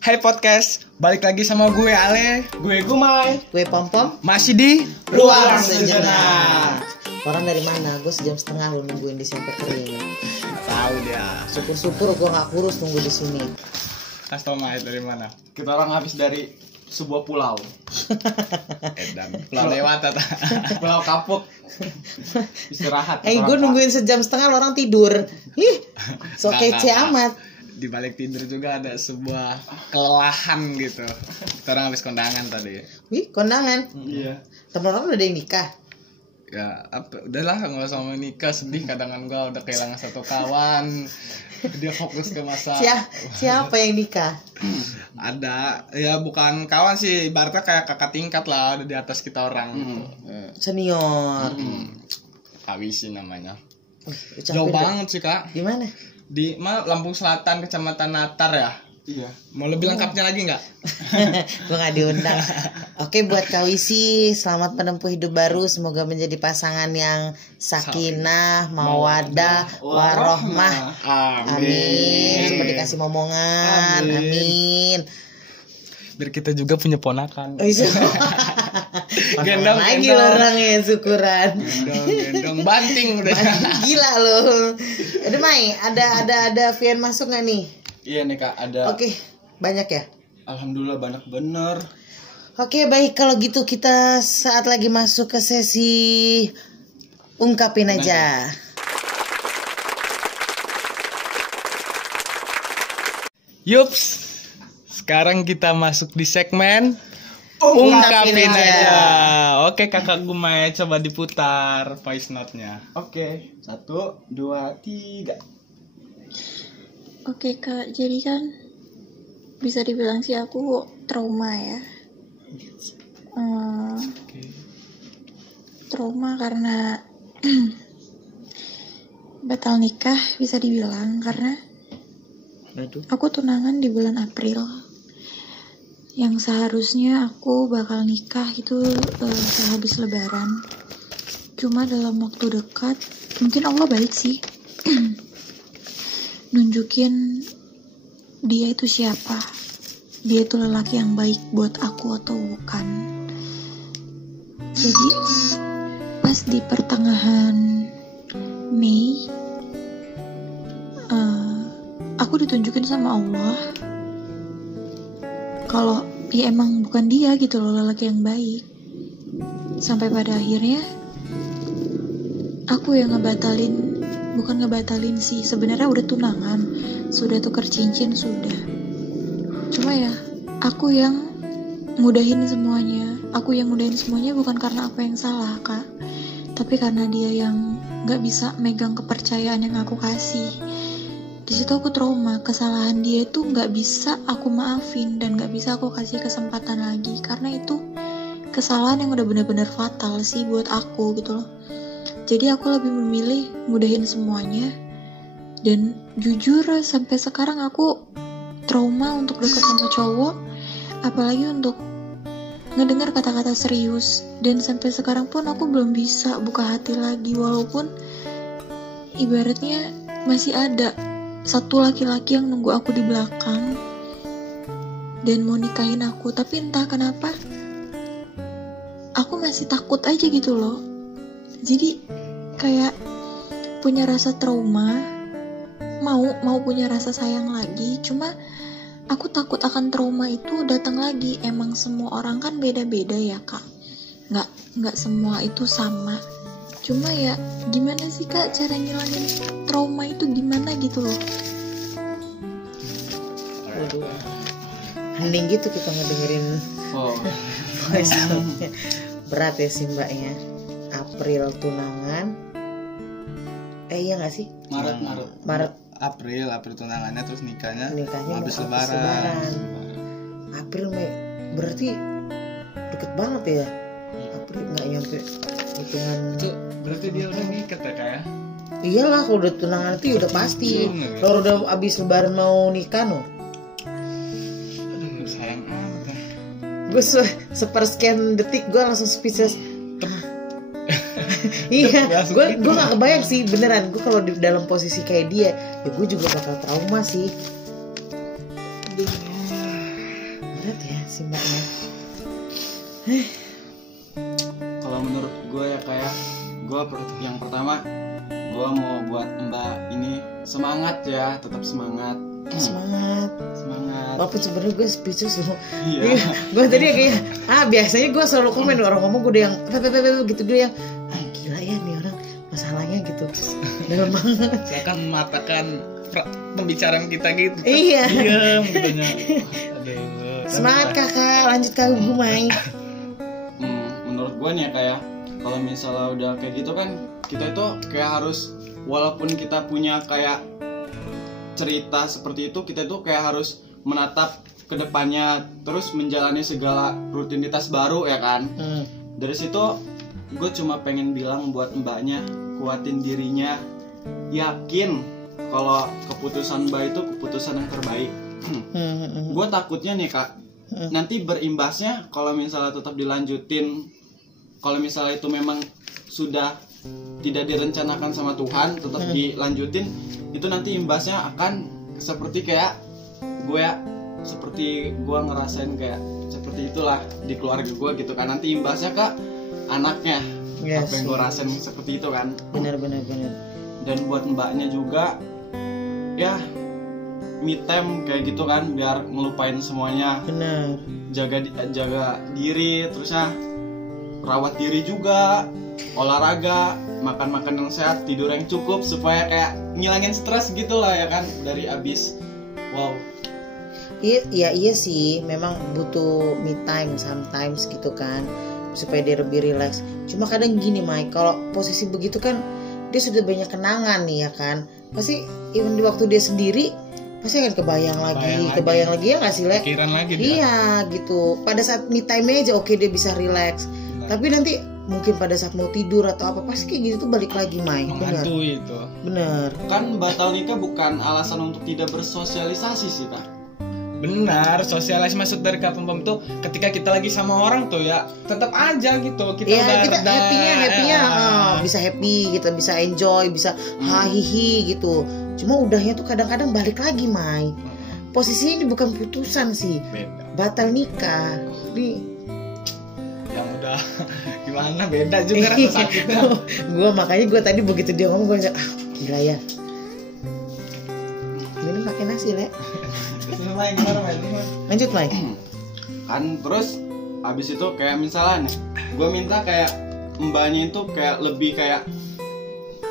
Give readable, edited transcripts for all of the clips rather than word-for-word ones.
Hai podcast, balik lagi sama gue Ale, gue Gumai, gue Pom-Pom. masih di Ruang Sejenak. Orang dari mana? Gue sejam setengah lu nungguin di sampai kering. Tahu dia. Syukur-syukur gue gak kurus nunggu di sini. Kasih tau Mai dari mana? Kita orang habis dari sebuah pulau. Edan. Pulau lewat atau? Pulau kapuk. Istirahat. Gue nungguin sejam setengah lu orang tidur. Ih, so kece amat. Di balik tidur juga ada sebuah kelelahan gitu. Kita orang habis kondangan tadi. Wih, kondangan. Iya. Temen orang udah ada yang nikah. Ya, udahlah nggak usah mau nikah, sedih kadangan gue udah kehilangan satu kawan. Dia fokus ke masa. Siapa yang nikah? Ada, ya bukan kawan sih, ibaratnya kayak kakak tingkat lah, udah di atas kita orang. Senior. Kawisi namanya. Ucapin Jauh deh. banget sih kak. Di mana? Di Lampung Selatan, Kecamatan Natar ya. Iya. Mau lebih lengkapnya lagi nggak? Gue gak diundang. Oke, buat Kawisi, selamat menempuh hidup baru. Semoga menjadi pasangan yang sakinah, mawadah, warohmah. Amin. Coba dikasih momongan. Amin. Biar kita juga punya ponakan. Oh, iya. Gendong, lagi gendong. orangnya syukuran. Gendong banting udah. Gila loh. Aduh Mai, ada Vian masuk gak nih? Iya nih kak, ada. Oke, banyak ya? Alhamdulillah banyak bener. Oke, baik, kalau gitu kita saat lagi masuk ke sesi ungkapin aja. Yups. Sekarang kita masuk di segmen ungkapin aja. Oke kakak Gumai, coba diputar voice note-nya. Oke, 1, 2, 3. Oke kak, jadi kan bisa dibilang sih aku trauma ya. Trauma karena batal nikah bisa dibilang karena aku tunangan di bulan April. Yang seharusnya aku bakal nikah itu sehabis lebaran. Cuma dalam waktu dekat, mungkin Allah baik sih. Nunjukin dia itu siapa, dia itu lelaki yang baik buat aku atau bukan. Jadi pas di pertengahan Mei, aku ditunjukin sama Allah kalau ya emang bukan dia gitu loh, lelaki yang baik. Sampai pada akhirnya aku yang bukan ngebatalin sih, sebenarnya udah tunangan, sudah tukar cincin, sudah. Cuma ya aku yang ngudahin semuanya. Aku yang ngudahin semuanya bukan karena aku yang salah kak, tapi karena dia yang nggak bisa megang kepercayaan yang aku kasih. Di situ aku trauma, kesalahan dia itu nggak bisa aku maafin dan nggak bisa aku kasih kesempatan lagi karena itu kesalahan yang udah benar-benar fatal sih buat aku gitu loh. Jadi aku lebih memilih mudahin semuanya. Dan jujur sampai sekarang aku trauma untuk dekat sama cowok, apalagi untuk ngedengar kata-kata serius. Dan sampai sekarang pun aku belum bisa buka hati lagi, walaupun ibaratnya masih ada satu laki-laki yang nunggu aku di belakang dan mau nikahin aku. Tapi entah kenapa aku masih takut aja gitu loh. Jadi kayak punya rasa trauma, mau punya rasa sayang lagi, cuma aku takut akan trauma itu datang lagi. Emang semua orang kan beda-beda ya kak, nggak semua itu sama. Cuma ya gimana sih kak cara ngilangin trauma itu, gimana gitu loh. Waduh, hening gitu kita ngedengerin voice note-nya. Berat ya sih mbaknya. April tunangan, iya nggak sih? Maret. April tunangannya, terus nikahnya habis mau lebaran. April Mei, berarti deket banget ya. April nggak nyampe hitungan. Itu berarti dia udah ngikat ya kayak? Iyalah, kalau udah tunangan itu udah pasti. Kalau udah abis lebaran mau nikah no. Aduh sayang amat ya. Gue sepersekian detik gue langsung speechless. Iya, gue gak kebayang sih beneran. Gue kalau di dalam posisi kayak dia, ya gue juga bakal trauma sih. berat ya si mbaknya. Kalau menurut gue ya kayak gue yang pertama gue mau buat Mbak ini semangat ya, tetap semangat. Semangat. Walaupun sebenarnya gue speechless loh. Iya. Gue tadi kayak biasanya gue selalu komen orang ngomong gue udah yang gitu gue yang gila ya nih orang masalahnya gitu. Dalam banget. Saya akan mematahkan pembicaraan kita gitu. Iya. Diam gitunya. Aduh. Semangat kakak, lanjut kak Gumai. Menurut gue nih ya kayak kalau misalnya udah kayak gitu kan kita itu kayak harus, walaupun kita punya kayak cerita seperti itu, kita tuh kayak harus menatap ke depannya, terus menjalani segala rutinitas baru ya kan. Dari situ gue cuma pengen bilang buat mbaknya, kuatin dirinya, yakin kalau keputusan mbak itu keputusan yang terbaik. Gue takutnya nih kak, nanti berimbasnya kalau misalnya tetap dilanjutin, kalau misalnya itu memang sudah tidak direncanakan sama Tuhan, tetap dilanjutin, itu nanti imbasnya akan seperti kayak gue ya, seperti gue ngerasain kayak seperti itulah di keluarga gue gitu kan. Nanti imbasnya ke anaknya, Yes, apa yang gue rasain seperti itu kan. Benar. Dan buat mbaknya juga ya me time kayak gitu kan, biar ngelupain semuanya. Benar. Jaga diri, terusnya rawat diri juga, olahraga, makan yang sehat, tidur yang cukup, supaya kayak ngilangin stres gitu lah ya kan, dari abis wow. Iya sih, memang butuh me time sometimes gitu kan, supaya dia lebih relax. Cuma kadang gini Mike, kalau posisi begitu kan dia sudah banyak kenangan nih ya kan, pasti even di waktu dia sendiri pasti akan kebayang lagi ya nggak sih Le? Pikiran lagi dia. Iya gitu. Pada saat me time aja oke dia bisa relax. Tapi nanti mungkin pada saat mau tidur atau apa pasti kayak gitu tuh balik lagi Mike. Benar. Menghantui itu. Bener. Kan batal nikah bukan alasan untuk tidak bersosialisasi sih Kak. Benar, sosialisasi maksud dari kata pem tuh ketika kita lagi sama orang tuh ya tetap aja gitu kita Ya udah kita reda. happy-nya bisa happy, kita bisa enjoy, bisa hahihi gitu. Cuma udahnya tuh kadang-kadang balik lagi Mai. Posisinya ini bukan putusan sih, Beda. batal nikah. Ini Yang udah gimana beda juga rasa sakitnya. makanya gue tadi begitu dia ngomong gue gila ya. Minum pakai nasi Le. Main gimana main? Lanjut Mai. Kan terus abis itu kayak misalnya nih, gue minta kayak mbaknya itu kayak lebih kayak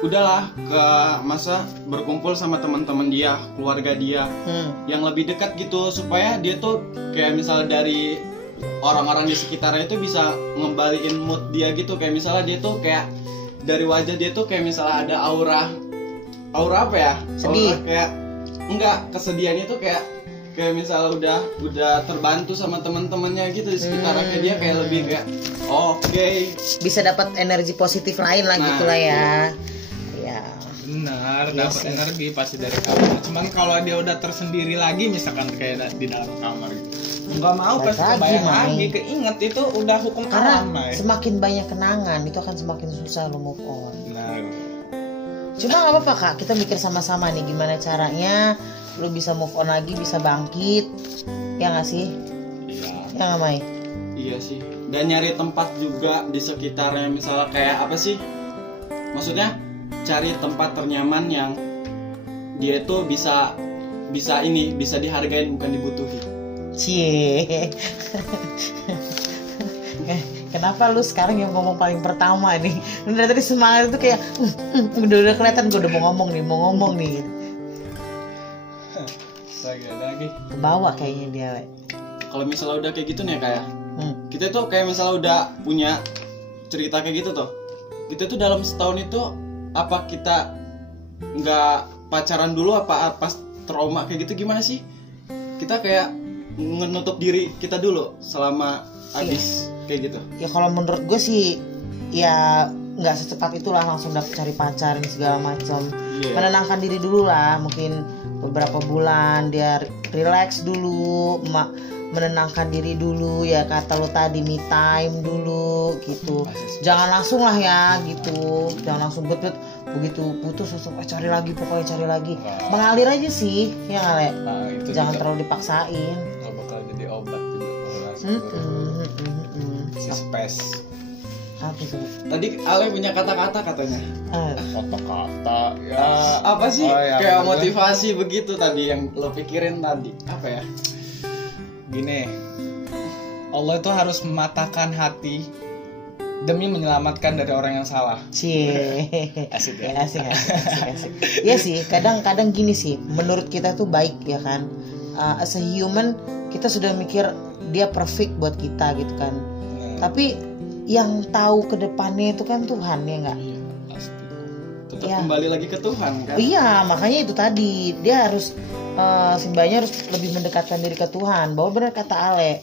udahlah ke masa berkumpul sama teman-teman dia, keluarga dia yang lebih dekat gitu, supaya dia tuh kayak misalnya dari orang-orang di sekitarnya itu bisa ngembaliin mood dia gitu. Kayak misalnya dia tuh kayak dari wajah dia tuh kayak misalnya ada aura apa ya? Sedih. Aura kayak enggak, kesedihannya tuh kayak misalnya udah terbantu sama teman-temannya gitu di sekitarnya dia, kayak lebih kayak oke. Bisa dapat energi positif lain lah gitu lah ya. Ya. Benar, Iya dapat sih. energi pasti dari kamar. Cuman kalau dia udah tersendiri lagi, misalkan kayak di dalam kamar gitu, nggak mau Balik pasti lagi, kebayang Mai. lagi, keinget itu udah hukum Karena alam, Mai. semakin banyak kenangan itu akan semakin susah lo move on. Benar. Cuma nggak apa-apa Kak, kita mikir sama-sama nih gimana caranya lo bisa move on lagi, bisa bangkit. Ya nggak sih? Iya. Ya nggak Mai? Iya sih. Dan nyari tempat juga di sekitarnya, misalnya kayak apa sih? Maksudnya cari tempat ternyaman yang dia tuh bisa dihargain, bukan dibutuhin. Cie. Kenapa lu sekarang yang ngomong paling pertama nih? Lu dari tadi semangat itu kayak udah kelihatan gue udah mau ngomong nih. Lagi. Kebawa kayaknya dia. Le. Kalau misalnya udah kayak gitu nih kayak kita tuh kayak misalnya udah punya cerita kayak gitu tuh, kita tuh dalam setahun itu apa kita nggak pacaran dulu, apa pas trauma kayak gitu gimana sih? Kita kayak menutup diri kita dulu selama habis kayak gitu. Ya kalau menurut gue sih ya nggak secepat itulah langsung dapet cari pacar dan segala macam. Iya. Menenangkan diri dulu lah, mungkin beberapa bulan dia relax dulu, menenangkan diri dulu ya, kata lo tadi me time dulu gitu. Jangan langsung lah ya gitu, jangan langsung begitu putus langsung cari lagi, pokoknya cari lagi. Mengalir aja sih ya nggak Le? Nah, itu Jangan juga terlalu dipaksain. nggak bakal jadi obat juga kalau rasa gurih. Si space. Apa itu? Tadi Ale punya kata-kata katanya. Kata-kata ya Apa sih? oh, ya, Kayak bener. motivasi begitu tadi yang lo pikirin tadi. Apa ya? Gini, Allah itu harus mematahkan hati demi menyelamatkan dari orang yang salah. Cie. Asik Ya, ya. asik. Iya sih, kadang-kadang gini sih, menurut kita tuh baik ya kan. As a human kita sudah mikir dia perfect buat kita gitu kan. Tapi yang tahu ke depannya itu kan Tuhan ya enggak? Iya, pasti. Tetap Ya. kembali lagi ke Tuhan kan. Iya, makanya itu tadi dia harus simbahnya harus lebih mendekatkan diri ke Tuhan. Bahwa benar kata Ale,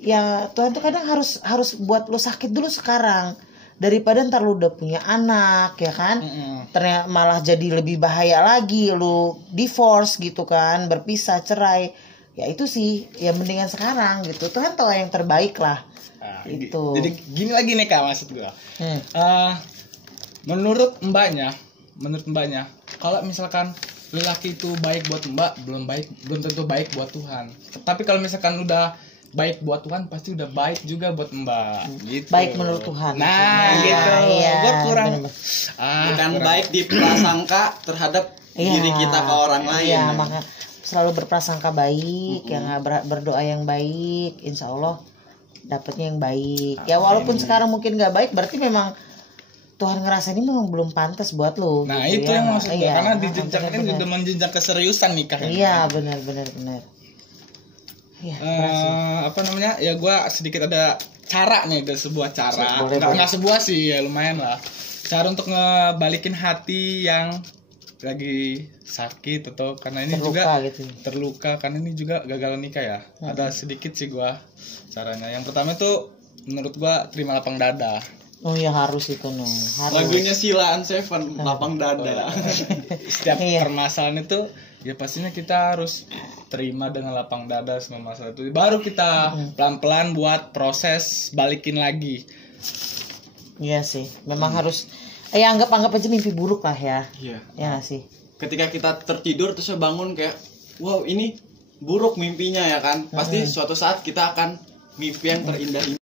ya Tuhan tuh kadang harus buat lo sakit dulu sekarang daripada ntar lo udah punya anak ya kan. Ternyata malah jadi lebih bahaya lagi lo divorce gitu kan, berpisah, cerai. Ya itu sih, ya mendingan sekarang gitu. Tuhan tahu yang terbaik lah. Nah, Gitu. Jadi gini lagi nih Kak maksud gua. Menurut mbaknya, kalau misalkan lelaki itu baik buat mbak, belum tentu baik buat Tuhan. Tapi kalau misalkan udah baik buat Tuhan, pasti udah baik juga buat mbak. Gitu. Baik menurut Tuhan. Nah, Iya, gitu. iya, Gua kurang. bener-bener. Bukan kurang. baik di prasangka terhadap Iya, diri kita ke orang lain. Iya, kan? maka selalu berprasangka baik, yang berdoa yang baik, insya Allah dapatnya yang baik. Ya walaupun sekarang mungkin nggak baik, berarti memang Tuhan ngerasa ini memang belum pantas buat lo. Nah, gitu itu ya. yang maksud gua. Iya, Karena di jenjang ini benar-benar. udah menjenjang keseriusan nikah. Iya, benar. Iya, berhasil. Apa namanya? Ya gua sedikit ada cara nih, ada sebuah cara. Boleh. Nggak sebuah sih, ya lumayan lah. Cara untuk ngebalikin hati yang lagi sakit atau karena ini Terluka juga gitu. terluka karena ini juga gagal nikah ya. Ada sedikit sih gua caranya. Yang pertama itu menurut gua terima lapang dada. Oh ya harus itu Nung. Harus. Lagunya Sheila and Seven, lapang dada. Setiap Iya. permasalahan itu ya pastinya kita harus terima dengan lapang dada semua masalah itu. Baru kita pelan-pelan buat proses balikin lagi. Iya sih, memang harus. Ya anggap aja mimpi buruk lah ya. Iya. Ya nggak sih. Ketika kita tertidur terus bangun kayak, wow ini buruk mimpinya ya kan. Pasti suatu saat kita akan mimpi yang terindah-indah.